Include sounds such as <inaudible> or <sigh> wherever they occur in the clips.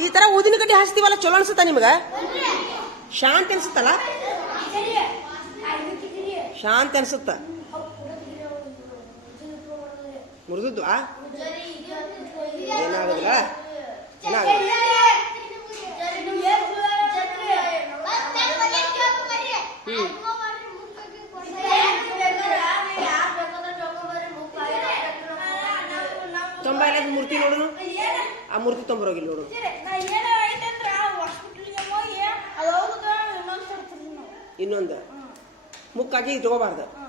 ಈ ತರ ಊದಿನ ಕಡ್ಡಿ ಹಚ್ತೀವಲ್ಲ ಚಲೋ ಅನ್ಸುತ್ತಾ ನಿಮ್ಗ? ಶಾಂತಿ ಅನ್ಸುತ್ತಲ್ಲ? ಶಾಂತಿ ಅನ್ಸುತ್ತ? ಮುರಿದದ್ದು, ಆ? ಏನಾಗುದಿಲ್ಲ? ಏನಾಗುದಿಲ್ಲ? ತೊಂಬ ಇಲ್ಲ ಮೂರ್ತಿ ನೋಡುನು ಆ ಮೂರ್ತಿ ತೊಂಬರೋಗಿಲ್ಲ ನೋಡು. ಇನ್ನೊಂದು. ಮುಕ್ಕಾಗಿ ತಗೋಬಾರ್ದು.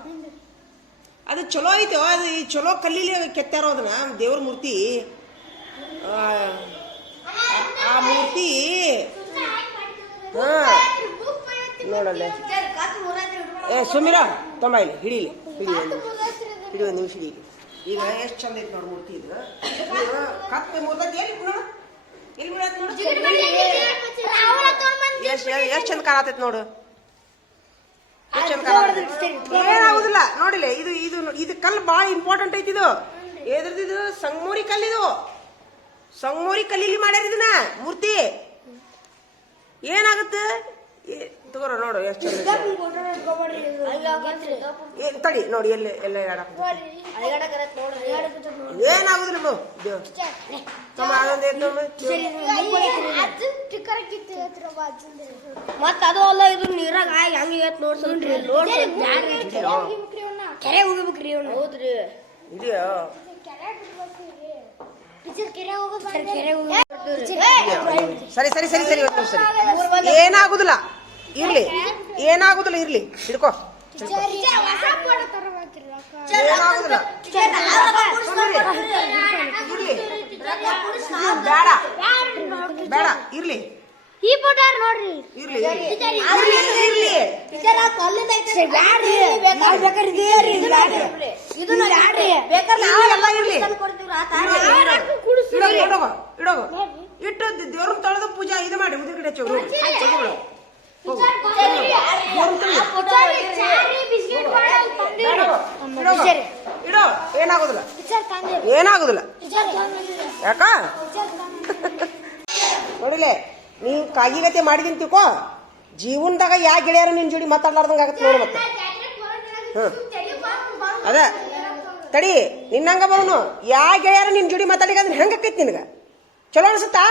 ಅದು ಚಲೋ ಐತೆ ಅದು ಈ ಚಲೋ ಕಲ್ಲಿಲಿ ಕೆತ್ತಾರೋ ಅದನ್ನ ದೇವ್ರ ಮೂರ್ತಿ. ಆ, ಮೂರ್ತಿ. ಹಾ. ನೋಡಲ್ಲ. ಏ ಸುಮಿರ ತಮ್ಮ ಇಲ್ಲಿ ಹಿಡೀಲಿ ಹಿಡಿ ಒಂದು ಹಿಡಿ ಒಂದು ನಿಮಿಷ ಹಿಡಿ. ಈಗ ಎಷ್ಟು ಚಂದ ಐತೆ ನೋಡು ಮೂರ್ತಿ ಇದು. ಕತ್ತೆ ಮೂರ್ತಿ ಎಲ್ಲಿ ನೋಡು ಎಲ್ಲಿ ನೋಡು. ಎಷ್ಟು ಎಷ್ಟು ಚಂದ ಕಾಣತೈತಿ ನೋಡು. ಏನಾಗುದಿಲ್ಲ ನೋಡಿಲ್ಲ ಇದು ಇದು ಇದು ಕಲ್ಲು ಭಾಳ ಇಂಪಾರ್ಟೆಂಟ್ ಐತಿ ಇದು. ಎದ್ರದ್ದು ಇದು? ಸಂಗಮೂರಿ ಕಲ್ಲಿದು ಸಂಗಮೂರಿ ಕಲ್ಲಿಲಿ ಮಾಡ್ಯಾರ ಇದನ್ನ ಮೂರ್ತಿ. ಏನಾಗುತ್ತೆ? ತಗೋರ ನೋಡು ಎಷ್ಟು ತಡಿ ನೋಡಿ ಎಲ್ಲಿ ಎಲ್ಲ ಏನಾಗುದು ತಗೊಂಡು? ಮತ್ತ ಅದು ಅಲ್ಲ ಇದು ನೀರಾಗ ಆಗಿ ಹಂಗ ಇವತ್ತು ನೋಡ್ಸಲ್ರಿ ಕೆರೆ ಹೋಗ್ಬೇಕ್ರಿ ಹೌದ್ರಿ. ಇದೆಯಾ? ಸರಿ ಸರಿ ಸರಿ ಸರಿ ಸರಿ. ಏನಾಗುದಿಲ್ಲ ಇರ್ಲಿ. ಏನಾಗುದಿಲ್ಲ ಇರ್ಲಿ. ಹಿಡ್ಕೋ. ಏನಾಗುದಿಲ್ಲ. ಬೇಡ. ಬೇಡ ಇರ್ಲಿ. ಈ ಫೋಟೋ ನೋಡ್ರಿ? ಇಟ್ಟು ದೇವ್ರನ್ನ ತೊಳೆದು ಪೂಜಾ ಇದು ಮಾಡಿ ಉದ್ರ ಕಡೆ ಚೋರು. ಇಡೋ ಏನಾಗುದಿಲ್ಲ. ಏನಾಗುದಿಲ್ಲ. ಯಾಕ? ನೋಡಿಲೆ? ನೀ ಕಾಗಿಗತೆ ಮಾಡಿದೀನಿ ತಿಳ್ಕೊ? ಜೀವನದಾಗ ಯಾ ಗೆಳೆಯರ ನಿನ್ ಜೋಡಿ ಮಾತಾಡ್ಲಾರ್ದಂಗ ಆಗತ್ತೆ ನೋಡು ಮತ್ತೆ. ಅದ. ತಡಿ, ನಿನ್ನಂಗ ಬರೋನು. ಯಾ ಗೆಳೆಯರ ನಿನ್ ಜೋಡಿ ಮಾತಾಡಿಗ ಅದನ್ನ ಹೆಂಗ ಆಕೈತಿ ನಿನಗ? ಚಲೋ ಅನ್ಸುತ್ತಾ?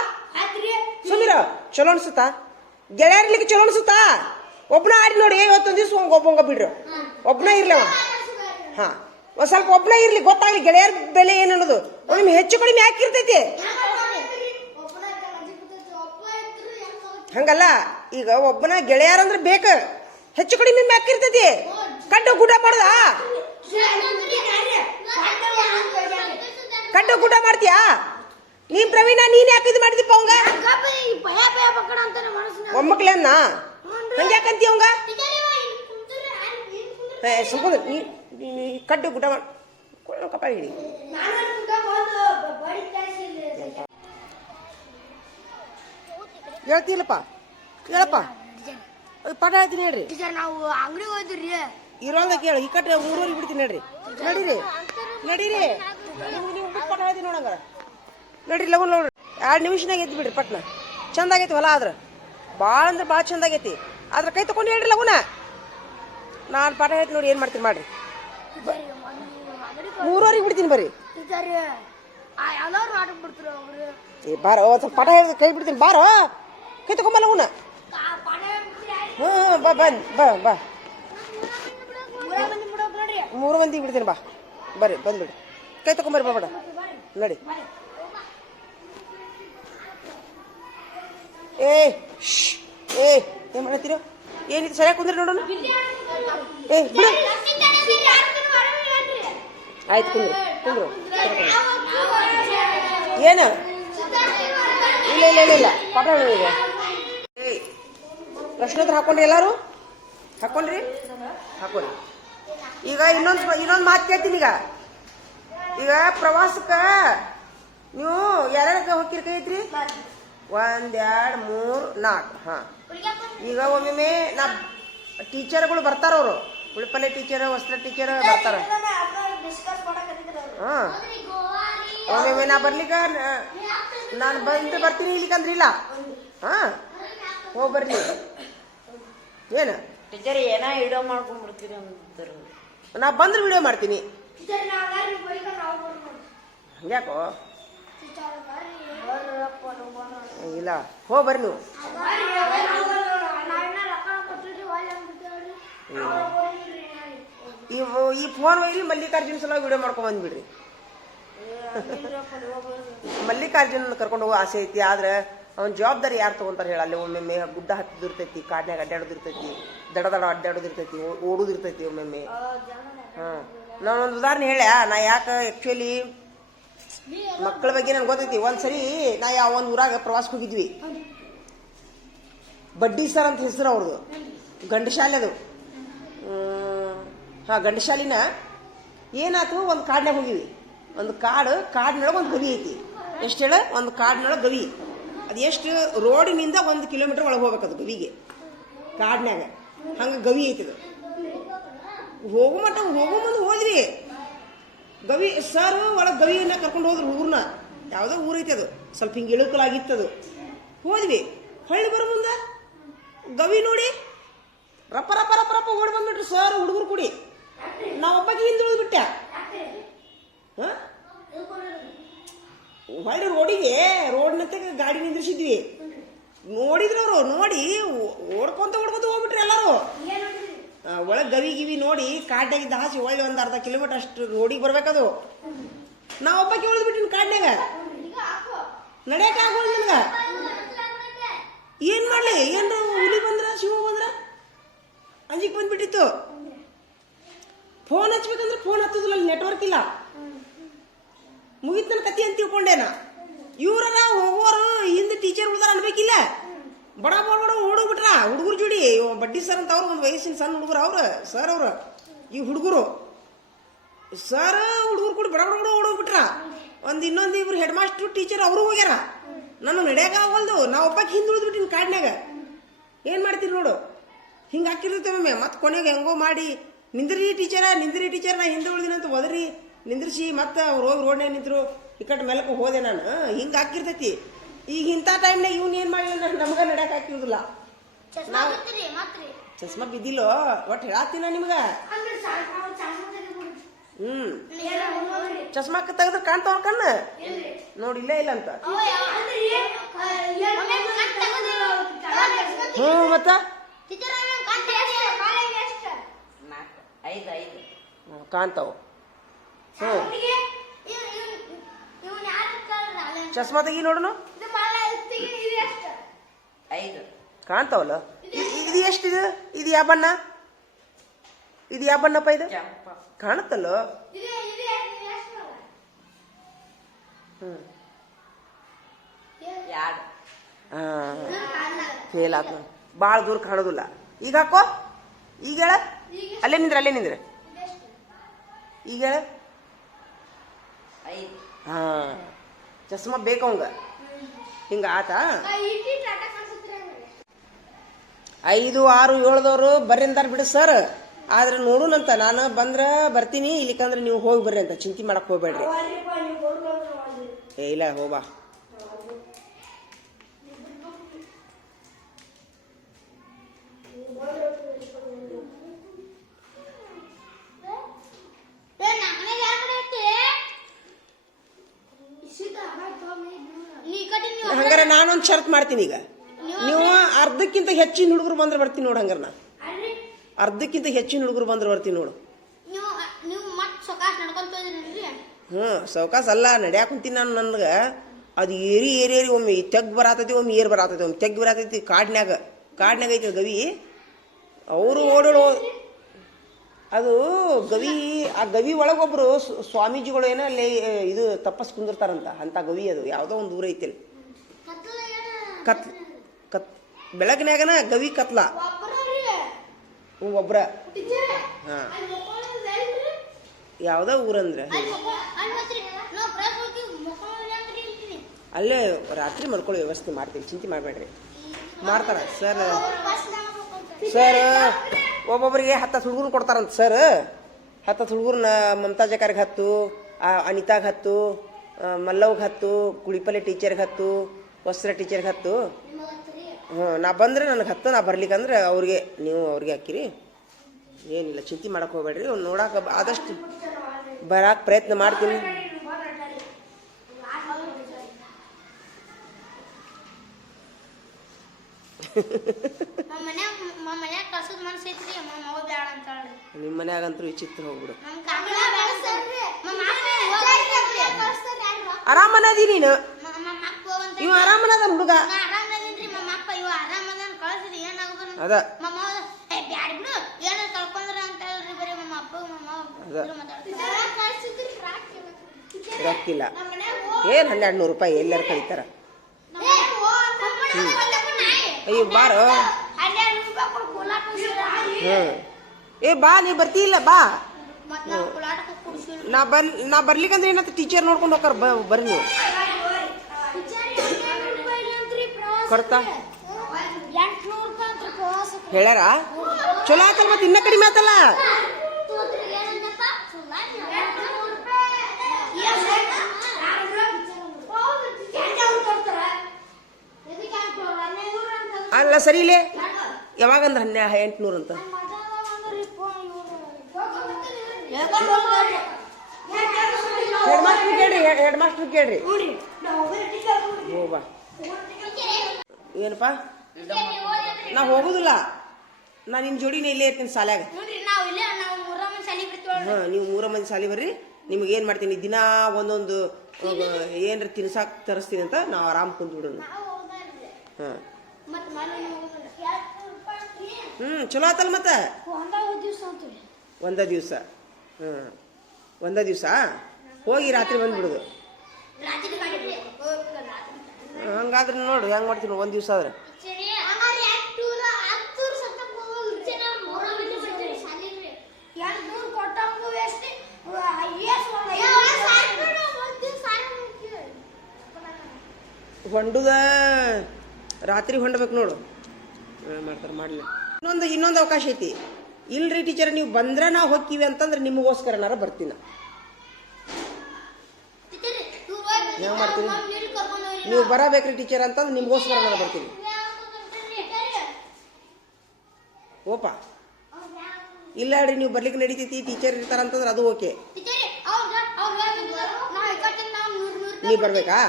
ಸುಮಿರ ಚಲೋ ಅನ್ಸುತ್ತಾ? ಗೆಳೆಯರ್ಲಿಕ್ಕೆ ಚಲೋ ಅನ್ಸುತ್ತಾ? ಒಬ್ನ ಆಡಿ ನೋಡಿ ಇವತ್ತೊಂದ್ ದಿವ್ಸ ಹಂಗ ಒಬ್ಬಂಗ ಬಿಡ್ರು. ಒಬ್ನ ಅವ. ಹಾ. ಒಂದ್ ಸ್ವಲ್ಪ ಒಬ್ನ ಇರ್ಲಿ, ಗೊತ್ತಾಗ್ಲಿ, ಗೆಳೆಯರ ಬೆಲೆ ಏನು ಅನ್ನೋದು? ಹೆಚ್ಚು ಕಡಿಮೆ ಹಾಕಿರ್ತೈತಿ ಹಂಗಲ್ಲ, ಈಗ ಒಬ್ಬನ ಗೆಳೆಯರಂದ್ರೆ ಬೇಕ. ಹೆಚ್ಚು ಕಡಿಮೆ ಮ್ಯಾಕಿರ್ತೈತಿ ಕಡ್ಡು ಗುಡ ಮಾಡ್ದ? ಕಡ್ಡು ಗುಡ ಮಾಡ್ತೀಯಾ? ನೀನ್ ಪ್ರವೀಣ, ನೀನ್ ಯಾಕೆ ಇದು ಮಾಡಿದಿಪ್ಪ ಅವಂಗ? ಒಮ್ಮಕ್ಳನ್ನ ಹಂಗೆ ಯಾಕಂತೀಯ ಅವಂಗ? ಸುಮ್ಮನೆ ನೀ ಕಡ್ಡು ಗುಡ್ಡ ಮಾಡಿ ಹಿಡಿ ಹೇಳ್ತಿಲ್ಲಪ್ಪ ಹೇಳಪ್ಪ ಅದು ಪಾಠ ಹೇಳ್ತೀನಿ ಹೇಳ್ರಿ. ನಾವು ಅಂಗಡಿಗೆ ಹೋದ್ರಿ ಇರೋದ ಕೇಳಿ ಈ ಕಟ್ಟೆ ಮೂರೂರಿಗೆ ಬಿಡ್ತೀನಿ ನಡ್ರಿ ನಡೀರಿ. ನಡೀರಿ. ನೀವು ಪಾಠ ಹೇಳ್ತೀನಿ ನೋಡಂಗಾರ ನಡ್ರಿ ಲಗನ್ ನೋಡ್ರಿ ಎರಡು ನಿಮಿಷನಾಗ ಎದ್ದು ಬಿಡ್ರಿ ಪಟ್ನ. ಚಂದ ಆಗೈತಿ ಹೊಲ ಆದ್ರೆ. ಭಾಳ ಅಂದ್ರೆ ಭಾಳ ಚಂದ ಆಗೈತಿ ಆದ್ರ ಕೈ ತಗೊಂಡು ಹೇಳ್ರಿ ಲಗುನ. ನಾನು ಪಾಠ ಹೇಳ್ತೀನಿ ನೋಡಿ ಏನು ಮಾಡ್ತೀನಿ ಮಾಡ್ರಿ. ಮೂರುವರೆಗೆ ಬಿಡ್ತೀನಿ ಬರ್ರಿ. ಏ ಬಾರೋ ಸ್ವಲ್ಪ ಪಾಠ ಹೇಳಿದ್ರೆ ಕೈ ಬಿಡ್ತೀನಿ. ಬಾರೋ. ಕೈ ತಗೊಂಬ ಲಗುನ ಹಾಂ ಬಾ ಬನ್ ಬಾ ಬಾ ಮೂರು ಮಂದಿ ಬಿಡ್ತೀನಿ, ಬಾ. ಬರ್ರಿ, ಬಂದ್ಬಿಡಿ. ಕೈ ತಗೊಂಬರ್ರಿ ಬಾ ಬೇಡ ನಡಿ. ಏ ಶ್ ಏ, ಏನ್ ಮಾಡತ್ತೀರೋ? ಏನಿದೆ ಸರಿಯಾಗಿ ಕುಂದ್ರಿ ನೋಡೋಣ? ಏ, ಬಿಡು. ಆಯ್ತು, ಕುಂದ್ರು ಕುಂದ್ರು. ಏನು? ಇಲ್ಲ ಇಲ್ಲ ಇಲ್ಲ ಇಲ್ಲ. ಪಾಪ ಪ್ರಶ್ನೋತ್ತರ ಹಾಕೊಂಡ್ರಿ ಎಲ್ಲಾರು? ಹಾಕೊಂಡ್ರಿ? ಹಾಕೊಂಡ್ರಿ. ಈಗ ಇನ್ನೊಂದು ಇನ್ನೊಂದು ಮಾತು ಕೇಳ್ತೀನಿ ಈಗ. ಈಗ ಪ್ರವಾಸಕ್ಕೆ ನೀವು ಯಾರ್ಯಾರ ಹೋಗ್ತಿರ್ ಕೈ ಐತ್ರಿ ಒಂದ್ ಎರಡ್ ಮೂರ್, ನಾಲ್ಕು. ಹಾ. ಈಗ ಒಮ್ಮೊಮ್ಮೆ ನಾ ಟೀಚರ್ಗಳು ಬರ್ತಾರ ಅವರು. ಉಳಿಪಲ್ಲೆ ಟೀಚರ್, ವಸ್ತ್ರ ಟೀಚರ್ ಬರ್ತಾರ. ಹಾ. ಒಮ್ಮೊಮ್ಮೆ ನಾ ಬರ್ಲಿಕ್ಕ, ನಾನು ಬಂದು ಬರ್ತೀನಿ ಇಲ್ಲಿಕಂದ್ರೆ ಇಲ್ಲ. ಹಾ. ಹೋಗಿ ಬರ್ರಿ ಏನು? ಟೀಚರ್ ಏನೋ ವಿಡಿಯೋ ಮಾಡ್ಕೊಂಡ್ಬಿಡ್ತೀರಿ ಅಂತಾರೆ. ನಾ ಬಂದ್ರೆ ವಿಡಿಯೋ ಮಾಡ್ತೀನಿ. ಹಂಗ್ಯಾಕೋ? ಇಲ್ಲ ಹೋಗಿ ಬರ್ರಿ ನೀವು. ಇವು ಈ ಫೋನ್ ಒಯ್ರಿ ಮಲ್ಲಿಕಾರ್ಜುನ ಸಲ ವಿಡಿಯೋ ಮಾಡ್ಕೊಂಡ್ ಬಂದ್ಬಿಡ್ರಿ. ಮಲ್ಲಿಕಾರ್ಜುನ ಕರ್ಕೊಂಡು ಹೋಗೋ ಆಸೆ ಐತಿ ಆದ್ರೆ ಅವನ ಜವಾಬ್ದಾರಿ ಯಾರು ತೊಗೊಂತಾರೆ ಹೇಳ? ಅಲ್ಲಿ ಒಮ್ಮೊಮ್ಮೆ ಗುಡ್ಡ ಹತ್ತಿದಿರ್ತೈತಿ ಕಾಡ್ನಾಗ ಅಡ್ಡಾಡೋದಿರ್ತೈತಿ ದಡ ದಡ ಅಡ್ಡಾಡೋದಿರ್ತೈತಿ ಓಡೋದಿರ್ತೈತಿ ಒಮ್ಮೆ ಒಮ್ಮೊಮ್ಮೆ ಹಾಂ ನಾನೊಂದು ಉದಾಹರಣೆ ಹೇಳ ನಾ ಯಾಕೆ ಆ್ಯಕ್ಚುಲಿ ಮಕ್ಕಳ ಬಗ್ಗೆ ನನ್ಗೆ ಗೊತ್ತೈತಿ. ಒಂದ್ಸರಿ ನಾ ಯಾವ ಒಂದು ಊರಾಗ ಪ್ರವಾಸಕ್ಕೆ ಹೋಗಿದ್ವಿ. ಬಡ್ಡಿ ಸರ್ ಅಂತ ಹೆಸರು ಅವ್ರದ್ದು ಗಂಡಶಾಲೆ ಅದು. ಹಾಂ ಗಂಡಶಾಲಿನ. ಏನಾಯ್ತು ಒಂದು ಕಾಡ್ನಾಗ ಹೋಗಿವಿ ಒಂದು ಕಾಡು ಕಾಡಿನೊಳಗೆ ಒಂದು ಗವಿ ಐತಿ. ಎಷ್ಟು ಹೇಳ? ಒಂದು ಕಾಡಿನೊಳಗೆ ಗವಿ. ಅದು ಎಷ್ಟು ರೋಡಿನಿಂದ ಒಂದು ಕಿಲೋಮೀಟರ್ ಒಳಗೆ ಹೋಗ್ಬೇಕು ಅದು ಗವಿಗೆ. ಕಾಡ್ನ್ಯಾಗ. ಹಂಗೆ ಗವಿ ಐತಿ ಅದು. ಹೋಗೋ ಮಟ್ಟ ಹೋಗೋ ಮುಂದೆ ಹೋದ್ವಿ. ಗವಿ, ಸರ್ ಒಳಗೆ ಗವಿಯನ್ನ ಕರ್ಕೊಂಡು ಹೋದ್ರು ಊರ್ನ. ಯಾವುದೋ ಊರೈತೆ ಅದು. ಸ್ವಲ್ಪ ಹಿಂಗೆ ಇಳುಕಲಾಗಿತ್ತು ಅದು. ಹೋದ್ವಿ. ಹೊಳ್ಳಿ ಬರೋ ಮುಂದೆ? ಗವಿ ನೋಡಿ. ರಪ್ಪ ರಪ್ಪ ರಪ್ಪ ರಪ್ಪ ಓಡಿ ಬಂದ್ಬಿಟ್ರು ಸರ್ ಹುಡುಗರು ಕುಡಿ. ನಾವು ಒಬ್ಬಕ್ಕೆ ಹಿಂದೆ ಉಳಿದ್ಬಿಟ್ಟೆ ಹಾಂ? ಹೊಳ್ಳಿ ರೋಡಿಗೆ ರೋಡ್ನತ್ತೆ ಗಾಡಿ ನಿಂದ್ರಿಸಿದ್ವಿ. ನೋಡಿದ್ರು ಅವರು, ನೋಡಿ, ಓಡ್ಕೊಂತ ಓಡ್ಕೊಂತ ಹೋಗ್ಬಿಟ್ರಿ ಎಲ್ಲರೂ. ಒಳಗೆ ಗವಿ ಗಿವಿ ನೋಡಿ ಕಾಡ್ನಾಗಿದ್ದ ಹಾಸಿ ಒಳ್ಳೆ ಒಂದು ಅರ್ಧ ಕಿಲೋಮೀಟರ್ ಅಷ್ಟು ರೋಡಿಗೆ ಬರ್ಬೇಕದು. ನಾ ಕೇಳಿದ್ ಬಿಟ್ಟಿನ ಕಾಡ್ನಾಗ ನಡೆಯಕ ಆಗೋಲ್ಲ ನನ್ಗ. ಏನ್ ಮಾಡ್ಲಿ, ಏನ್ರ ಹುಲಿ ಬಂದ್ರ, ಶಿವ ಬಂದ್ರ? ಅಂಜಿಕ್ ಬಂದ್ಬಿಟ್ಟಿತ್ತು. ಫೋನ್ ಹಚ್ಬೇಕಂದ್ರೆ ಫೋನ್ ಹತ್ತದಿಲ್ಲ ನೆಟ್ವರ್ಕ್ ಇಲ್ಲ. ಮುಗಿತ್ ನನ್ನ ಕತಿ ಅಂತ ತಿಳ್ಕೊಂಡೇನ? ಇವ್ರನ್ನ ಹೋಗೋರು ಹಿಂದೆ ಟೀಚರ್ ಉಳ್ದಾರ ಅನ್ಬೇಕಿಲ್ಲ? ಬಡ ಬಡ ಬಡ ಓಡೋಗ್ಬಿಟ್ರ. ಹುಡುಗರು ಜೋಡಿ ಬಡ್ಡಿ ಸರ್ ಅಂತ ಅವ್ರು ಒಂದು ವಯಸ್ಸಿನ ಸಣ್ಣ ಹುಡುಗರು ಅವ್ರು, ಸರ್ ಅವ್ರು, ಈ ಹುಡುಗರು. ಸರ್ ಹುಡುಗರು ಕೂಡ ಬಡ ಬಡ ಬಡ ಓಡೋಗ್ಬಿಟ್ರ. ಒಂದು ಇನ್ನೊಂದು ಇಬ್ರು ಹೆಡ್ ಮಾಸ್ಟರ್ ಟೀಚರ್ ಅವರು ಹೋಗ್ಯಾರ. ನಾನು ನಡೆಯಾಗ ಆಗೋಲ್ದು ನಾ ಒಬ್ಬಕ್ಕೆ ಹಿಂದೆ ಉಳಿದ್ಬಿಟ್ಟಿನ ಕಾಡ್ನ್ಯಾಗ. ಏನು ಮಾಡ್ತೀನಿ ನೋಡು? ಹಿಂಗೆ ಹಾಕಿರ್ತೇವೆ ಒಮ್ಮೆ. ಮತ್ತೆ ಕೊನೆಗೆ ಹೆಂಗೋ ಮಾಡಿ, ನಿಂದ್ರಿ ಟೀಚರ ನಿಂದ್ರಿ ಟೀಚರ್ ನಾ ಹಿಂದೆ ಉಳಿದಿನಂತ ಒದರಿ. ನಿಂದ್ರಿಸಿ ಮತ್ತೆ ಅವ್ರು ಹೋಗಿ ರೋಡ್ನಾಗ ನಿಂತರು ಇಕ್ಕಟ್ಟು ಮೇಲಕ್ಕೆ ಹೋದೆ ನಾನು. ಹಿಂಗೆ ಹಾಕಿರ್ತೈತಿ. ಈಗ ಇಂಥ ಟೈಮ್ನಾಗ ಇವ್ನು ಏನು ಮಾಡಿ ನಮ್ಗೆ ನಡೆಯಕ್ಕೆ ಹಾಕಿರೋದಿಲ್ಲ. ನಾವು ಚಸ್ಮಾ ಬಿದ್ದಿಲ್ಲೋ? ಒಟ್ಟು ಹೇಳತ್ತೀನ ನಿಮ್ಗೆ. ಹ್ಞೂ ಚಸ್ಮಾಕ ತೆಗೆದ್ರೆ ಕಾಣ್ತಾವ ಕಣ್ಣು? ನೋಡಿ ಇಲ್ಲೇ ಇಲ್ಲ ಅಂತ. ಹ್ಞೂ ಮತ್ತೆ? ಕಾಣ್ತಾವ. ಚಸ್ಮಾ ತೆಗಿ ನೋಡುನು? ಐದು. ಕಾಣ್ತಾವಲ್ಲ? ಇದು ಎಷ್ಟಿದು? ಇದು ಯಾವ ಬಣ್ಣ? ಇದು ಯಾವ ಬಣ್ಣಪ್ಪ ಇದು? ಕಾಣುತ್ತಲ್ಲ? ಫೇಲ್ ಆತ್ ಭಾಳ ದೂರ ಕಾಣೋದಿಲ್ಲ. ಈಗ ಹಾಕೋ. ಈಗ ಹೇಳ. ಅಲ್ಲೇ ನಿಂದ್ರೆ ಅಲ್ಲೇ ನಿಂದ್ರೆ. ಈಗ ಹೇಳ. ಹಾಂ. ಚಸ್ಮಾ ಬೇಕು ಅವಂಗ. ಹಿಂಗ ಆತ? ಐದು ಆರು ಏಳ್ದವ್ರು ಬರ್ರಿ ಅಂತಾರ ಬಿಡು ಸರ್. ಆದ್ರೆ ನೋಡುನಂತ ನಾನು ಬಂದ್ರ ಬರ್ತೀನಿ ಇಲ್ಲಿಕಂದ್ರೆ ನೀವು ಹೋಗಿ ಬರ್ರಿ ಅಂತ. ಚಿಂತೆ ಮಾಡಕ್ ಹೋಗ್ಬೇಡ್ರಿ. ಏ ಇಲ್ಲ ಹೋಗ್ಬಾ. ಹಂಗಾರೆ ನಾನೊಂದು ಶರ್ತ್ ಮಾಡ್ತೀನಿ ಈಗ. ನೀವು ಅರ್ಧಕ್ಕಿಂತ ಹೆಚ್ಚಿನ ಹುಡುಗರು ಬಂದ್ರೆ ಬರ್ತೀನಿ ನೋಡು ಹಂಗಾರ ನಾ. ಅರ್ಧಕ್ಕಿಂತ ಹೆಚ್ಚಿನ ಹುಡುಗರು ಬಂದ್ರೆ ಬರ್ತೀನಿ ನೋಡು. ಹ್ಞೂ ಸೌಕಾಸ ಅಲ್ಲ ನಡ್ಯಾಕ ಕುಂತೀನಿ ನಾನು ನನಗೆ. ಅದು ಏರಿ ಏರಿ ಏರಿ ಒಮ್ಮೆ ತೆಗ್ ಬರಾತೈತಿ ಒಮ್ಮೆ ಏರ್ ಬರಾತೈತಿ ಒಮ್ಮೆ ತೆಗ್ ಬರತೈತಿ ಕಾಡ್ನ್ಯಾಗ. ಕಾಡ್ನ್ಯಾಗ ಐತಿ ಗವಿ. ಅವರು ಓಡೋಡು ಅದು ಗವಿ, ಆ ಗವಿ ಒಳಗೊಬ್ರು ಸ್ವಾಮೀಜಿಗಳು ಏನೋ ಅಲ್ಲಿ ಇದು ತಪ್ಪಸ್ ಕುಂದಿರ್ತಾರಂತ, ಅಂತ ಗವಿ ಅದು, ಯಾವುದೋ ಒಂದು ಊರ ಐತಿ ಕತ್ ಕತ್, ಬೆಳಗ್ನ್ಯಾಗನ ಗವಿ ಕತ್ಲ. ಒಬ್ರ. ಹಾ. ಯಾವುದೋ ಊರಂದ್ರೆ. ಅಲ್ಲೇ ರಾತ್ರಿ ಮಲ್ಕೊಳ್ಳೋ ವ್ಯವಸ್ಥೆ ಮಾಡ್ತೀನಿ, ಚಿಂತೆ ಮಾಡಬೇಡ್ರಿ. ಮಾಡ್ತಾರ, ಸರ್. ಸರ್. ಒಬ್ಬೊಬ್ಬರಿಗೆ ಹತ್ತು ಹುಡುಗರು ಕೊಡ್ತಾರಂತ, ಸರ್. ಹತ್ತು ಹತ್ತು ಹುಡುಗರನ್ನ ಮಮತಾ ಜಕಾರಿಗೆ ಹತ್ತು ಅನಿತಾಗ ಹತ್ತು ಮಲ್ಲವ್ಗೆ ಹತ್ತು, ಕುಳಿಪಲ್ಲೆ ಟೀಚರ್ಗೆ ಹತ್ತು ವಸ್ತ್ರ ಟೀಚರ್ಗೆ ಹತ್ತು. ಹ್ಞೂ ನಾ ಬಂದ್ರೆ ನನಗೆ ಹತ್ತು, ನಾ ಬರ್ಲಿಕ್ಕಂದ್ರೆ ಅವ್ರಿಗೆ, ನೀವು ಅವ್ರಿಗೆ ಹಾಕಿರಿ. ಏನಿಲ್ಲ, ಚಿಂತೆ ಮಾಡಕ್ಕೆ ಹೋಗ್ಬೇಡ್ರಿ, ಅವ್ನು ನೋಡಕ್ಕೆ ಆದಷ್ಟು ಬರಕ್ಕೆ ಪ್ರಯತ್ನ ಮಾಡ್ತೀನಿ. ಮನ್ಯಾಗ ಮನ್ಯಾಗ ಕಸದ ಮನ್ಸ್ ಐತ್ರಿ ಮಮ್ಮ ಹೋಗ್ ಬ್ಯಾಡ ಅಂತ ಹೇಳ್ರಿ ನಿಮ್ಮ ಮನ್ಯಾಗಂತೂ ವಿಚಿತ್ರ ಹೋಗ್ಬಿಡು. ನಮ್ ಕಾಕಡ ಬೆಳಸ್ತಾರ್ರಿ ಮಮ್ಮ ಹೋಗ್ರಿ ಆರಾಮನದಿ ನೀನು? ಮಮ್ಮ ಅಪ್ಪ ಹೋಗಂತ ಇವ ಆರಾಮನದ ಹುಡುಗ? ಅಪ್ಪ ಇವ ಆರಾಮದನ್ ಕಳ್ಸಿರಿ ಏನಾಗೋದು ಅದ. ಮಮ್ಮ ಬ್ಯಾಡ ಬಿಡು ಏನಾರ ಕಳ್ಕೊಂಡ್ರ ಅಂತ ಹೇಳ್ರಿ ಬರೀ ಮಮ್ಮ ಅಪ್ಪ ಮಮ್ಮ ಮಾತಾಡ್ತಾರೆ. ಏನು ಹನ್ನೆರಡು ನೂರು ರೂಪಾಯಿ ಎಲ್ಲರೂ ಕಳಿತಾರ? ಅಯ್ಯೋ ಬಾರ. ಏ ಬಾ ನೀ ಬರ್ತಿಲ್ಲ ಬಾ. ನಾ ಬರ್ ನಾ ಬರ್ಲಿಕ್ಕಂದ್ರೆ ಏನಂತ ಟೀಚರ್ ನೋಡ್ಕೊಂಡು ಹೋಗ್ತಾರ ಬರ್ರಿ ನೀವು. ಕೊಡ್ತಾ ಹೇಳ್ಯಾರ? ಚಲೋ ಆತಲ್ಲ ಮತ್ತೆ ಇನ್ನ ಕಡಿಮೆ ಆತಲ್ಲ? ಅಲ್ಲ ಸರಿ ಇಲ್ಲೇ? ಯಾವಾಗಂದ್ರೆ ಹನ್ನೆ ಎಂಟುನೂರು ಅಂತ? ಹೆಡ್ ಮಾಸ್ಟರ್ ಕೇಳ್ರಿ ಹೆಡ್ ಮಾಸ್ಟರ್ ಕೇಳ್ರಿ. ಬಾ ಏನಪ್ಪ? ನಾ ಹೋಗುದಿಲ್ಲ. ನಾ ನಿಮ್ಮ ಜೋಡಿನೇ ಇಲ್ಲೇ ಇರ್ತೀನಿ ಸಾಲ್ಯಾಗ. ಹಾಂ, ನೀವು ಮೂರ ಮಂದಿ ಸಾಲಿ ಬರ್ರಿ. ನಿಮ್ಗೆ ಏನು ಮಾಡ್ತೀನಿ, ದಿನ ಒಂದೊಂದು ಏನ್ರ ತಿನ್ಸಾಕ್ ತರಿಸ್ತೀನಿ ಅಂತ ನಾವು ಆರಾಮ್ ಕುಂದ್ಬಿಡೋಣ. ಹಾಂ. ಹ್ಞೂ ಚಲೋ ಆತಲ್ಲ ಮತ್ತೆ? ಒಂದ ದಿವಸ ಹ್ಮ್ ಒಂದ ದಿವಸ. ಹ್ಞೂ ಒಂದ ದಿವಸ? ಹೋಗಿ ರಾತ್ರಿ ಬಂದ್ಬಿಡೋದು. ಹಂಗಾದ್ರೆ ನೋಡು ಹೆಂಗೆ ಮಾಡ್ತೀನಿ ಒಂದು ದಿವಸ ಆದ್ರೆ. ಹೊಂಡುದ. ರಾತ್ರಿ ಹೊಂಡ್ಬೇಕು ನೋಡು. ಮಾಡ್ತಾರೆ ಮಾಡಲಿ. ಇನ್ನೊಂದು ಇನ್ನೊಂದು ಅವಕಾಶ ಐತಿ. ಇಲ್ರಿ ಟೀಚರ್ ನೀವು ಬಂದ್ರೆ ನಾವು ಹೋಗ್ತೀವಿ ಅಂತಂದ್ರೆ ನಿಮಗೋಸ್ಕರನಾರ ಬರ್ತೀನಿ. ಮಾಡ್ತೀರಿ? ನೀವು ಬರಬೇಕ್ರಿ ಟೀಚರ್ ಅಂತಂದ್ರೆ ನಿಮಗೋಸ್ಕರನಾರ ಬರ್ತೀನಿ. ಓಪ. ಇಲ್ಲ ರೀ ನೀವು ಬರ್ಲಿಕ್ಕೆ ನಡೀತೈತಿ ಟೀಚರ್ ಇರ್ತಾರಂತಂದ್ರೆ ಅದು ಓಕೆ. ನೀವು ಬರ್ಬೇಕಾ?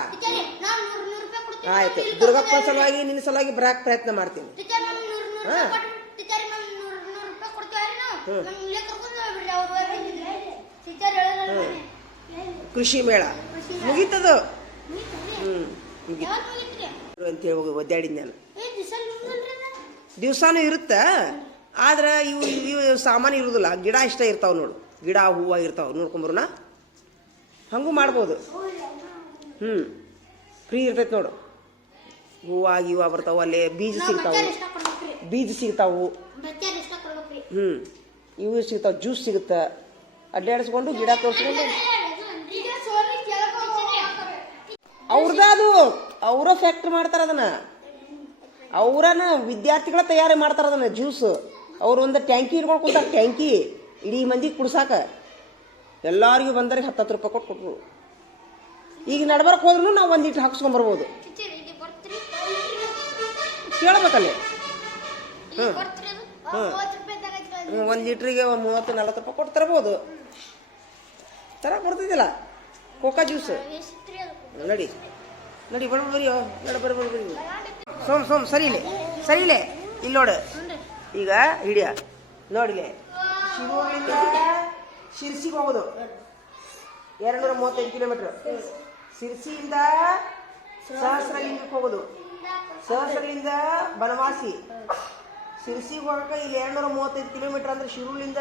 ಆಯ್ತು. ದುರ್ಗಪ್ಪ ಸಲುವಾಗಿ ನಿನ್ನ ಸಲುವಾಗಿ ಬರಾಕ್ ಪ್ರಯತ್ನ ಮಾಡ್ತೀನಿ. ಹಾ. ಹ್ಮ್. ಕೃಷಿ ಮೇಳ. ಮುಗೀತದು. ಹ್ಞೂ ಮುಗೀತು. ಅಂತ ಹೇಳಿ ಹೋಗಿ ಒದ್ದಾಡಿದ್ ನಾನು. ದಿವಸಾನು ಇರುತ್ತೆ? ಆದ್ರೆ ಇವು ಇವು ಸಾಮಾನು ಇರುದಿಲ್ಲ. ಗಿಡ ಇಷ್ಟ ಇರ್ತಾವ ನೋಡು. ಗಿಡ ಹೂವು ಇರ್ತಾವ. ನೋಡ್ಕೊಂಬರೋಣ ಹಂಗೂ ಮಾಡ್ಬೋದು. ಹ್ಞೂ ಫ್ರೀ ಇರ್ತೈತೆ ನೋಡು. ಹೂವು ಗಿವ ಬರ್ತಾವ ಅಲ್ಲಿ ಬೀಜ ಸಿಗ್ತಾವೆ. ಬೀಜ ಸಿಗ್ತಾವು. ಹ್ಞೂ ಇವು ಸಿಗ್ತಾವ ಜ್ಯೂಸ್ ಸಿಗುತ್ತೆ. ಅಡ್ಡಾಡಿಸ್ಕೊಂಡು ಗಿಡ ತೋರಿಸ್ಕೊಂಡು ಅವ್ರದ್ದು ಅವರ ಫ್ಯಾಕ್ಟ್ರಿ ಮಾಡ್ತಾರ ಅದನ್ನ. ಅವರನ್ನ ವಿದ್ಯಾರ್ಥಿಗಳ ತಯಾರಿ ಮಾಡ್ತಾರ ಅದನ್ನ ಜ್ಯೂಸ್. ಅವ್ರು ಒಂದು ಟ್ಯಾಂಕಿ ಇಟ್ಕೊಂಡು ಕುಂತಾರ ಟ್ಯಾಂಕಿ. ಇಡೀ ಮಂದಿ ಕುಡ್ಸಾಕ. ಎಲ್ಲರಿಗೂ ಬಂದರಿಗೆ ಹತ್ತು ಹತ್ತು ರೂಪಾಯಿ ಕೊಟ್ಟು ಕೊಟ್ಟರು ಈಗ ನಡ್ಬರ್ಕ್ ಹೋದ್ರೂ ನಾವು ಒಂದಿಟ್ಟು ಹಾಕ್ಸ್ಕೊಂಡ್ಬರ್ಬೋದು ಹಾಕ್ಸ್ಕೊಂಬರ್ಬೋದು ಕೇಳ್ಬೇಕಲ್ಲೇ. ಒಂದು ಲೀಟ್ರಿಗೆ ಮೂವತ್ತು, ನಲ್ವತ್ತು ರೂಪಾಯಿ ಕೊಟ್ಟು ತರ್ಬೋದು. ತರ ಬರ್ತಿದ್ದಿಲ್ಲ. Coca juice. ನಡಿ. ನಡಿ ಬಡ ಬರಿ ನಡ, ಬರ, ಬರಿ ಸೋಮ್ ಸೋಮ್ ಸರಿಲೆ ಸರಿಲೆ ಇಲ್ಲಿ. ನೋಡು. ಈಗ ಹಿಡಿಯ. ನೋಡಿಲೆ ಶಿರೂರಿಂದ ಶಿರ್ಸಿಗೆ ಹೋಗೋದು. ಎರಡು ನೂರ ಮೂವತ್ತೈದು ಕಿಲೋಮೀಟ್ರ್. ಶಿರ್ಸಿಯಿಂದ ಸಹಸ್ರಲಿಂಗಕ್ಕೆ ಹೋಗೋದು. ಸಹಸ್ರಲಿಂದ ಬನವಾಸಿ. ಶಿರ್ಸಿಗೆ ಹೋಗಕ್ಕೆ ಇಲ್ಲಿ ಎರಡು ನೂರ ಮೂವತ್ತೈದು ಕಿಲೋಮೀಟರ್ ಅಂದ್ರೆ ಶಿರೂಲಿಂದ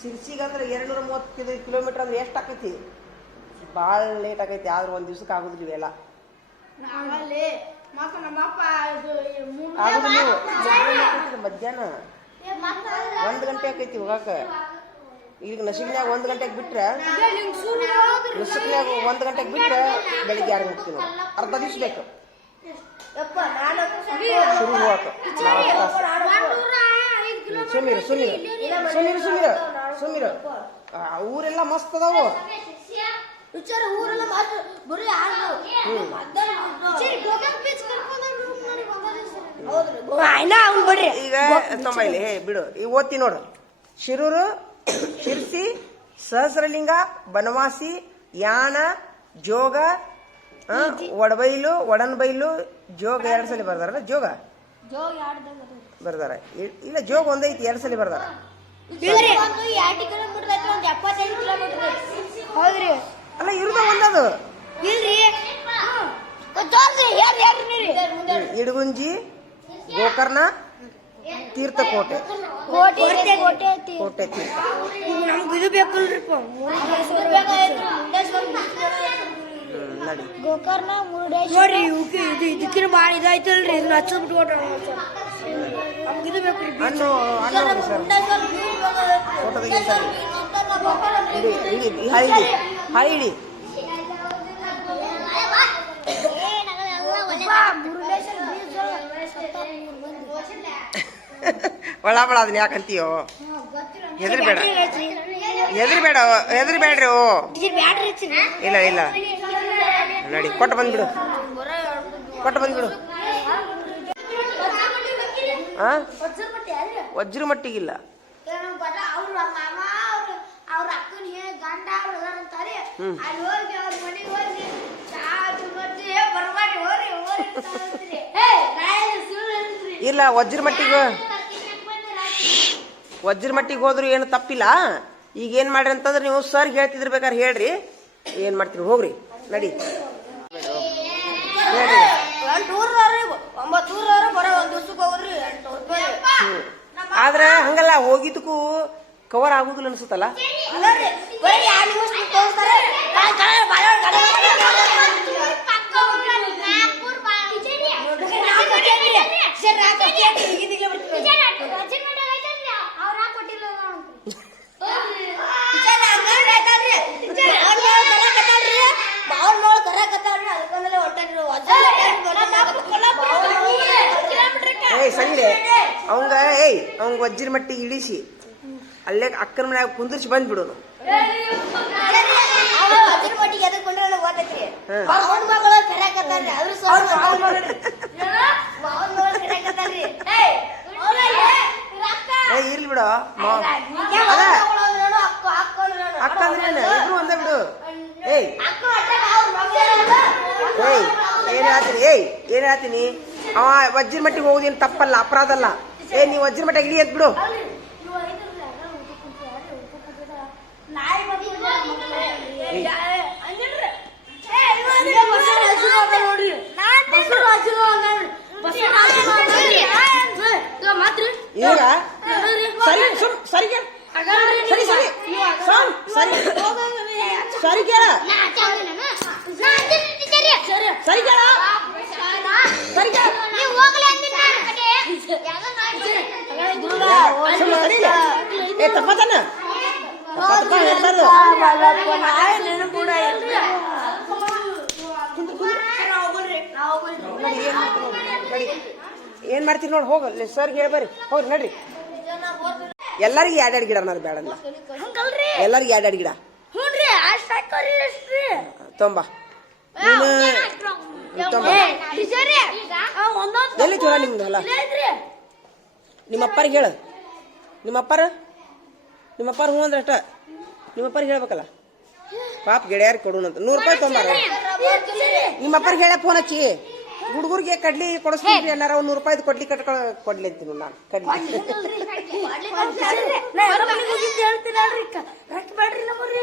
ಶಿರ್ಸಿಗೆ ಅಂದ್ರೆ ಎರಡು ನೂರ ಮೂವತ್ತೈದು ಕಿಲೋಮೀಟರ್ ಅಂದ್ರೆ ಎಷ್ಟು ಆಕೈತಿ? ಭಾಳ ಲೇಟ್ ಆಗೈತಿ ಆದ್ರೆ ಒಂದು ದಿವ್ಸಕ್ಕೆ ಆಗೋದಿಲ್ಲ ಇವೆಲ್ಲ. ಮಧ್ಯಾಹ್ನ? ಒಂದು ಗಂಟೆ ಆಕೈತಿ ಹೋಗಾಕ. ಈಗ ನಸಿಗ್ನ್ಯಾಗ ಒಂದು ಗಂಟೆಗೆ ಬಿಟ್ರೆ ನಸಿಗ್ನ್ಯಾಗ ಒಂದು ಗಂಟೆಗೆ ಬಿಟ್ರೆ ಬೆಳಿಗ್ಗೆ ಯಾರು ಹೋಗ್ತೀನಿ ಅರ್ಧ ದಿವ್ಸ ಬೇಕು. ಶುರು ತಾಸು ಸುಮೀರು ಸುಮೀರು ಸುಮೀರು ಸುಮೀರು ಸುಮೀರು ಆ, ಊರೆಲ್ಲ ಮಸ್ತ್ ಅದಾವು. ವಿಚಾರ ಊರೆಲ್ಲ ಬರೀ ಈಗ ತಮ್ಮ ಇಲ್ಲಿ ಹೇ ಬಿಡು. ಈಗ ಓದ್ತಿ ನೋಡು. ಶಿರೂರು ಶಿರ್ಸಿ ಸಹಸ್ರಲಿಂಗ ಬನವಾಸಿ ಯಾನ ಜೋಗ ಒಡಬೈಲು ಒಡನ್ಬೈಲು ಜೋಗ ಎರಡು ಸಲ ಬರ್ದಾರಲ್ಲ ಜೋಗ? ಬರ್ದಾರ. ಇ- ಇಲ್ಲ ಜೋಗ ಒಂದೈತಿ ಎರಡು ಸಲ ಬರ್ದಾರ. ಒಂದು ಎರಡು ಕಿಲೋಮೀಟರ್ ಒಂದು ಎಪ್ಪತ್ತೈದು ಕಿಲೋಮೀಟರ್ ಐತಿ ಅಲ್ಲ ಇರುದ ಒಂದದು. ಇಡಗುಂಜಿ ಗೋಕರ್ಣ ತೀರ್ಥಕೋಟೆ. ಕೋಟೆ ಕೋಟೆ ತೀರ್ಥ ನಮ್ಗೆ ಇದು ಬೇಕಲ್ರಿಪ್ಪ. ನಡಿ. ಗೋಕರ್ಣ ಮುರುಡೇಶ್ವರ. ನೋಡ್ರಿ ಇವಕ್ಕೆ ಇದು ಇದಕ್ಕಿನ ಭಾಳ ಇದಾಯ್ತಲ್ರಿ ಇದನ್ನ ಹಚ್ಚದ್ ಬಿಟ್ಕೊಟ್ರ ನಮ್ಗೆ ಇದು ಬೇಕ್ರಿ ಹಣ್ಣು ಹಣ್ಣು ಹೋಗ್ರಿ ಸರ್. ಫೋಟೋ ತೆಗಿ ಸರ್. ಇಡಿ ಇಡಿ ಹಾಳಿ ಇಡಿ ಹಾಳಿ ಇಡಿ ಒಳ ಬಳ ಅದನ್ನ ಯಾಕಂತೀಯೋ? ಹೆದರ್ಬೇಡ. ಹೆದರ್ಬೇಡ ಹೆದರ್ಬೇಡ್ರಿ ಓ. ಬ್ಯಾಟ್ರಿ ಇಲ್ಲ ಇಲ್ಲ. ನಡಿ ಕೊಟ್ಟು ಬಂದ್ಬಿಡು. ಕೊಟ್ಟು ಬಂದ್ಬಿಡು. ಹಾಂ ವಜ್ರ ಮಟ್ಟಿಗಿಲ್ಲ. ಇಲ್ಲ ವಜ್ರ ಮಟ್ಟಿಗೆ. ವಜ್ರ ಮಟ್ಟಿಗೆ ಹೋದ್ರು ಏನು ತಪ್ಪಿಲ್ಲ. ಈಗ ಏನು ಮಾಡ್ರಿ ಅಂತಂದ್ರೆ ನೀವು ಸರ್ ಹೇಳ್ತಿದ್ರ ಬೇಕಾದ್ರೆ ಹೇಳ್ರಿ ಏನು ಮಾಡ್ತೀರಿ ಹೋಗ್ರಿ ನಡಿ ಆದ್ರೆ ಹಂಗಲ್ಲ ಹೋಗಿದ್ದಕ್ಕೂ ಕವರ್ ಆಗುದಿಲ್ಲ ಅನ್ಸುತ್ತಲ್ಲ ಅಲ್ಲರಿ ಬರೀ ಎರಡು ನಿಮಿಷ ತೋರಿಸ್ತಾರೆ ನಾನ್ ಕನ್ನಡ ಬಾಳ್ ಕನ್ನಡ ಸರ್ ನಾಲ್ಕು ವರ್ಷ ಈಗಿಂದೀಗಲೇ ಬರ್ತೀವಿ ವಿಚಾರ ಹಂಗಂದ್ರೆ ಆಯ್ತಲ್ರಿ. ಅವ್ನ್ ಮಗಳ್ ಕರ್ಯಾಕತ್ತಾಳ್ರಿ, ಮಾವನ್ ಮಗಳ್ ಕರ್ಯಾಕತ್ತಾಳ್ರಿ, ಅದಕ್ಕಂದಲೇ ಹೊಂಟಾನ್ರಿ. ವಜ್ರ ಏಯ್ ಸಂಗ್ರೆ ಅವಂಗ ಏಯ್ ಅವಂಗ ವಜ್ರ ಮಟ್ಟಿಗೆ ಇಳಿಸಿ. ಅಲ್ಲೇ ಅಕ್ಕನ ಮನ್ಯಾಗ ಕುಂದಿರ್ಸಿ ಬಂದ್ಬಿಡೋನು. ಇರ್ಲಿ ಬಿಡು. ಅಕ್ಕ ಅಂದ್ರೆ ಇಬ್ರು ಒಂದೇ ಬಿಡು. ಏಯ್. ಏಯ್ ಏನ್ ಹೇಳ್ತೀನಿ ಏಯ್ ಏನ್ ಹೇಳ್ತೀನಿ? ಅವ ವಜ್ರ ಮಟ್ಟಿಗೆ ಹೋಗೋದೇನು ತಪ್ಪಲ್ಲ ಅಪರಾಧ ಅಲ್ಲ. ಏ ನೀ ವಜ್ರ ಮಟ್ಟಿಗೆ ಇಳಿ ಎದ್ ಬಿಡು ಈಗ? ಸರಿ ಸುಮ್ ಸರಿ ಕೇಳ ಸರಿ ಸರಿ ಸುಮ್ ಸರಿ ಸರಿ ಕೇಳ ಸರಿ ಕೇಳ ಸರಿ ಕೇಳ ಸುಮ್ಮ ಸರಿ ಇಲ್ಲ. ಏ ತಪ್ಪತನ ತಪ್ಪ ಹೇಳ್ಬಾರ್ದು ನಡಿ ಏನ್ ಮಾಡ್ತೀರಿ ನೋಡು. ನಡಿ ಏನ್ ಮಾಡ್ತೀರಿ ನೋಡಿ ಹೋಗ ಸರ್ ಹೇಳ್ಬರ್ರಿ ಹೋಗ್ರಿ ನಡ್ರಿ ಎಲ್ಲರಿಗೂ ಎರಡೆರಡು ಗಿಡ ಅನ್ನೋದು ಬೇಡ ಹಂಗಲ್ರಿ? ಎಲ್ಲರಿಗೂ ಎರಡೆರಡು ಗಿಡ. ಹ್ಞೂನ್ರಿ ಅಷ್ಟ್ ಹಾಕೋರಿ ಅಷ್ಟ್ರಿ ತೊಂಬ. ನೀನು ತೊಂಬ. ಎಲ್ಲಿ ಚೂರ ನಿಮ್ದು ಹೊಲ ನಿಮ್ಮ ಅಪ್ಪರಿಗೆ ಹೇಳು. ನಿಮ್ಮ ಅಪ್ಪಾರ ನಿಮ್ಮ ಅಪ್ಪರ ಹ್ಞೂ ಅಂದ್ರೆ ಅಷ್ಟ. ನಿಮ್ಮ ಅಪ್ಪರಿಗೆ ಹೇಳ್ಬೇಕಲ್ಲ? ಪಾಪ ಗೆಳೆಯರಿಗೆ ಕೊಡೋಣಂತ. ನೂರು ರೂಪಾಯಿ ತೊಂಬಾರ ನಿಮ್ಮ ಅಪ್ಪರಿಗೆ ಹೇಳ ಫೋನ್ ಹಚ್ಚಿ. ಹುಡುಗರಿಗೆ ಕಡ್ಲಿ ಕೊಡಿಸ್ತೀನಿ ಎಲ್ಲಾರ ಒಂದ್ ನೂರು ರೂಪಾಯಿ ಕೊಡ್ಲಿ ಕಟ್ಕೊ ಕೊಡ್ಲಿ ಅಂತೀನಿ ನಾನು ಕಡ್ಲಿ.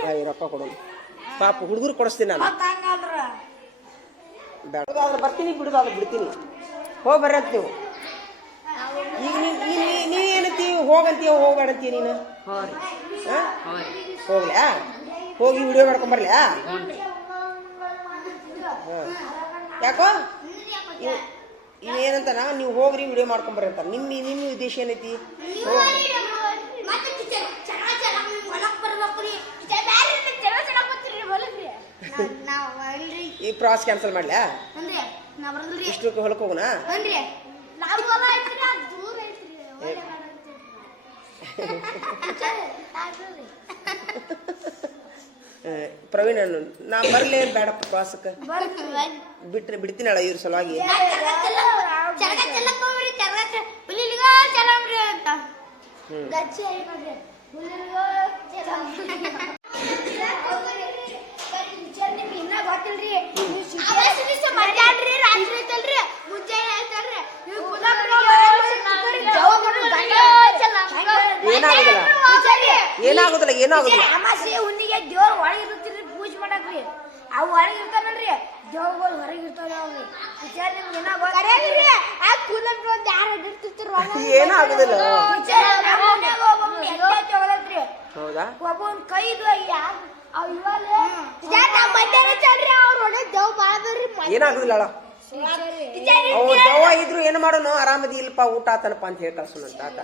ಅಯ್ಯ, ರೊಕ್ಕ ಕೊಡು. ಪಾಪ ಹುಡುಗರು ಕೊಡಿಸ್ತೀನಿ ನಾನು. ಬೇಡ. ಬರ್ತೀನಿ ಬಿಡುದಾದ್ರೆ ಬಿಡ್ತೀನಿ. ಹೋಗಿ ಬರ್ರಿ ಅಂತ ನೀವು ಈಗ ನೀನ್ ನೀನ್- ನೀ ಏನಂತೀವಿ ಹೋಗಂತೀಯ ಹೋಗ್ಬೇಡಂತೀಯ ನೀನು? ಹೋರಿ ಹಾ? ಹೋರಿ ಹೋಗ್ಲ್ಯಾ ಹೋಗಿ ವಿಡಿಯೋ ಮಾಡ್ಕೊಂಬರ್ಲ್ಯಾ ಯಾಕೋ? ಇವ್- ನಾ ನೀವು ಹೋಗ್ರಿ ವಿಡಿಯೋ ಮಾಡ್ಕೊಂಬರ್ರಿ ಅಂತ ನಿಮ್ಮ ನಿಮ್ಮ ಉದ್ದೇಶ ಏನೈತಿ. ಈ ಪ್ರಾಸ್ ಕ್ಯಾನ್ಸಲ್ ಮಾಡ್ಲ್ಯಾ ಇಷ್ಟಕ್ಕೆ ಹೊಲಕ್ಕೆ? ಹೋಗೋಣ? <laughs> ಪ್ರವೀಣ್ ನಾ ಬರ್ಲೇ ಬೇಡ ಪ್ರಾಸಕ್ಕೆ ಬಿಟ್ರೆ ಬಿಡ್ತೀನಲ್ಲ ಇವ್ರ ಸಲುವಾಗಿ. ಏನಾಗುದಿಲ್ಲ. ಏನಾಗುದಿಲ್ಲ. ಏನಾಗುದಿಲ್ಲ ಅಮಾಸೆ ಹುಣ್ಣಿಗೆ ದೇವ್ರ ಒಳಗೆ ಇರ್ತೀರಿ ಪೂಜೆ ಮಾಡಕ್ರಿ. ಅವು ಒಳಗೆ ದೇವ್ಗಳು ಹೊರಗೆ ಇರ್ತಾವ್ರಿ ವಿಚಾರ ನಿಮ್ಗೆ ಏನೋ ಗೊತ್ತಿಲ್ರಿ ಆ ಕೂಲರ್ ಒಂದು ಯಾರು ಇರ್ತಿರ್ತಾರ ಏನಾಗುದಿಲ್ಲ ತಗೊಳತ್ರಿ ಹೌದಾ? ಒಬ್ಬ ಕೈದು ಅಯ್ಯ ಅವ್ ಇವಾಗ ನಮ್ಮ ಮಧ್ಯಾಹ್ನ ಚಲ್ರಿ ಅವ್ರ ಒಳ್ಳೆ ದೇವ್ ಬಾಳ್ದ್ರಿ ಏನಾಗುದಿಲ್ಲ ಅಳ ಅವ್ ದವ್ವ ಇದ್ರು ಏನ್ ಮಾಡೋನು? ಆರಾಮದಿ ಇಲ್ಪ ಊಟ ಆತನಪ್ಪ ಅಂತ ಹೇಳಿ ಕಳ್ಸೋಣ ಆತ.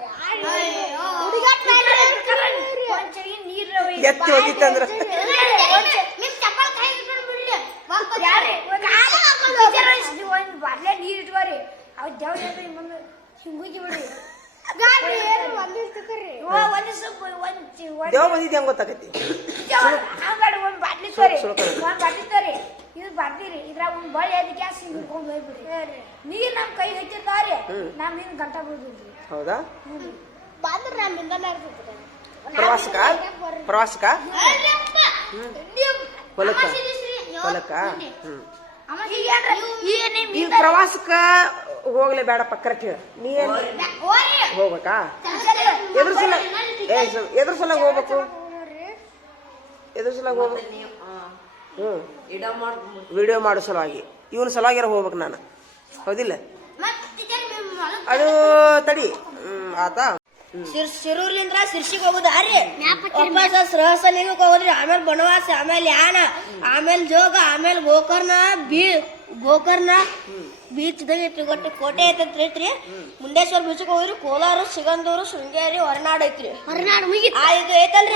ಎತ್ತಿ ಹೋಗಿತ್ತಂದ್ರ ನಿಮ್ ಚಪ್ಪಲ್ ಕೈ ಹಿಡ್ಕೊಂಡ್ ಬಿಡ್ಲಿ ಯಾರೇ ಒಂದ್ ಬಾಟ್ಲೆ ನೀರ್ ಇಟ್ಕೋರಿ. ಅವ್ ದೇವ್ ಜೊತೆ ಮುಂದೆ ಹಿಂಗುಗಿ ಬಿಡ್ರಿ. ದೇವ್ ಬಂದಿದ್ದೆ ಹೆಂಗ್ ಗೊತ್ತಾಗೈತಿ? ಒಂದ್ ಬಾಟ್ಲಿ. ಒಂದ್ ಬಾಟ್ಲಿ ತೋರಿ. ಇದು ಬಾಟ್ಲಿರಿ ಇದ್ರಾಗ ಒಂದ್ ಬಳಿ ಅದ್ ಗ್ಯಾಸ್ ಹಿಂಗ್ ಹಿಡ್ಕೊಂಡ್ ಹೋಗ್ಬಿಡ್ರಿ. ನೀರ್ ನಮ್ ಕೈ ಹಚ್ಚಿರ್ತಾವ್ರಿ ನಮ್ ಹಿಂಗ್ ಗಂಟ ಹೌದಾ? ಪ್ರವಾಸಕ ಪ್ರವಾಸಕ ಹೊಲಕ್ಕ? ಹೊಲಕ್ಕ? ಹ್ಮ್. ಈಗ ಪ್ರವಾಸಕ್ಕ ಹೋಗ್ಲೇ ಬೇಡಪ್ಪ ಕರೆಕ್ಟ್ ಹೇಳ. ನೀ ಏನ್ ಹೋಗ್ಬೇಕಾ? ಎದ್ರ ಸಲ ಎದ್ರ ಸಲ ಹೋಗ್ಬೇಕು. ಎದ್ರ ಸಲ ಹೋಗ್ಬೇಕು. ಹ್ಮ್. ವಿಡಿಯೋ ಮಾಡೋ ಸಲುವಾಗಿ. ಇವನ ಸಲುವಾಗಿರ ಹೋಗ್ಬೇಕು ನಾನು. ಹೌದಿಲ್ಲ? ಅದು ತಡಿ. ಹ್ಮ್ ಆತಾ ಸಿರೂರ್ಲಿಂದ್ರ ಸಿರ್ಸಿಗೆ ಹೋಗುದಾರಿ ವಾಪಸ್ ಸಹಸಲಿಂಗಕ್ಕೆ ಹೋದ್ರಿ ಆಮೇಲೆ ಬನವಾಸ ಆಮೇಲೆ ಯಾನ ಆಮೇಲೆ ಜೋಗ ಆಮೇಲೆ ಗೋಕರ್ಣ ಬೀ ಗೋಕರ್ಣ ಬೀಚ್ ಐತ್ರಿ ಗೊಟ್ಟು ಕೋಟೆ ಐತಂತ್ರಿ ಐತ್ರಿ. ಮುಂಡೇಶ್ವರ ಬೀಚ್ಗೆ ಹೋಗ್ರಿ ಕೋಲಾರ ಸಿಗಂದೂರು ಶೃಂಗೇರಿ ಹೊರನಾಡು ಐತ್ರಿ. ಹೊರನಾಡು ಮುಗಿ ಆ ಇದು ಐತಲ್ರಿ?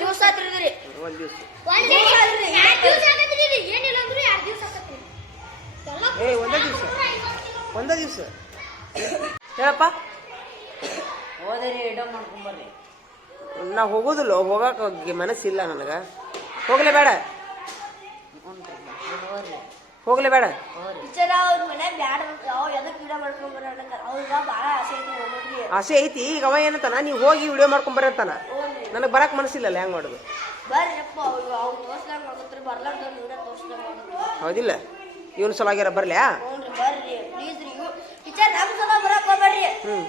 ದಿವಸ. ಆತಿರಿದ್ರಿ ಎರಡ್ ದಿವ್ಸ ದಿವ್ಸ ಏನಿಲ್ಲ ಅಂದ್ರು ಎರಡ್ ದಿವಸ ಒಂದೇ ದಿವಸ. ಹೇಳಪ್ಪ. ಹೋದರೆ ಇಡೋ ಮಾಡ್ಕೊಂಬರ್ರಿ ನಾ ಹೋಗೋದಿಲ್ಲ ಹೋಗಕ್ಕೆ ಮನಸ್ಸಿಲ್ಲ ನನಗ. ಹೋಗ್ಲೇ ಬೇಡ. ಹೋಗ್ಲೇ ಬೇಡ. ಟೀಚರ್ ಅವ್ರ ಮನೆ ಬ್ಯಾಡ ಅವ್ ಆಸೆ ಐತಿ ಆಸೆ ಐತಿ ಈಗ ಅವ ಏನಂತಾನ ನೀವು ಹೋಗಿ ವಿಡಿಯೋ ಮಾಡ್ಕೊಂಡ್ ಬರ್ರಿ ಅಂತಾನ. ನನಗೆ ಬರಕ್ ಮನಸ್ಸಿಲ್ಲಲ್ಲ ಹೆಂಗ್ ಮಾಡೋದು? ಬರ್ರಿಪ್ಪ ಅವ್ರು ಅವ್ರು ತೋರ್ಸ್ದಂಗ ಮಾಡ್ಕೊತಾರೆ ಬರ್ಲಾರ್ದವ್ರು ಇವ್ರ ತೋರ್ಸ್ದಂಗ ಮಾಡ್ಕೊತಾರೆ. ಹೌದಿಲ್ಲ. ಇವನ್ ಸಲುವಾಗಿರ ಬರ್ಲ್ಯಾ ಹ್ಞೂನ್ರಿ ಬರ್ರಿ ಪ್ಲೀಸ್ ರೀ ಇವು ಟೀಚರ್ ನಮ್ ಸಲ ಬರಕ್ ಹೋಗ್ಬೇಡ್ರಿ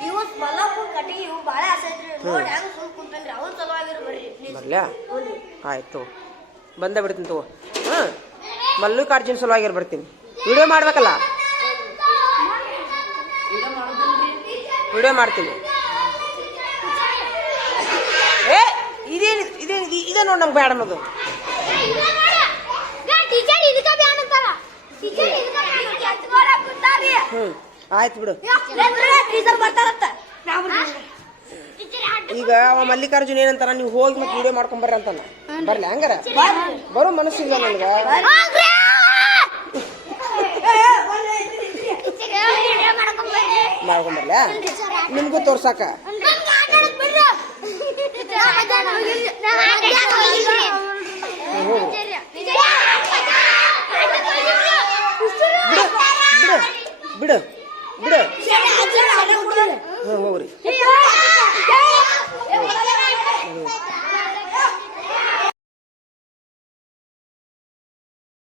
ಇವು ಮಲ್ಲಪ್ಪ ಕಟ್ಟಿಗೆ ಇವು ಬಾಳ ಆಸೈತ್ರಿ ನೋಡಿ ಹೆಂಗ್ ಸುಮ್ ಕುಂತನ್ರಿ. ಅವ್ನ ಸಲುವಾಗಿರು ಬರ್ರಿ. ಬರ್ಲ್ಯಾ ಆಯ್ತು. ಬಂದ ಬಿಡ್ತೀನಿ ತಗೋ. ಹಾ ಮಲ್ಲಿಕಾರ್ಜುನ್ ಸಲುವಾಗಿರ್ ಬರ್ತೀನಿ. ವಿಡಿಯೋ ಮಾಡ್ಬೇಕಲ್ಲ? ವಿಡಿಯೋ ಮಾಡ್ತೀನಿ. ಏ ಇದೇನು ಇದೇನು ಇದೇ ನೋಡಿ ನಮ್ಗೆ ಬೇಡ ಅನ್ನೋದು ಆಯ್ತು ಬಿಡು. ಈಗ ಅವ ಮಲ್ಲಿಕಾರ್ಜುನ್ ಏನಂತಾನ ನೀವು ಹೋಗಿ ಮತ್ತೆ ವಿಡಿಯೋ ಮಾಡ್ಕೊಂಡ್ ಬರ್ರಿ ಅಂತಾನ. ಬರ್ಲಿ ಹಂಗಾರ? ಬರೋ ಮನಸ್ಸಿಲ್ಲ ನನ್ಗ. ಮಾಡ್ಕೊಂಡ್ ಬರ್ಲ ನಿಮ್ಗೂ ತೋರ್ಸಾಕ? ಬಿಡು ಬಿಡು. 그래.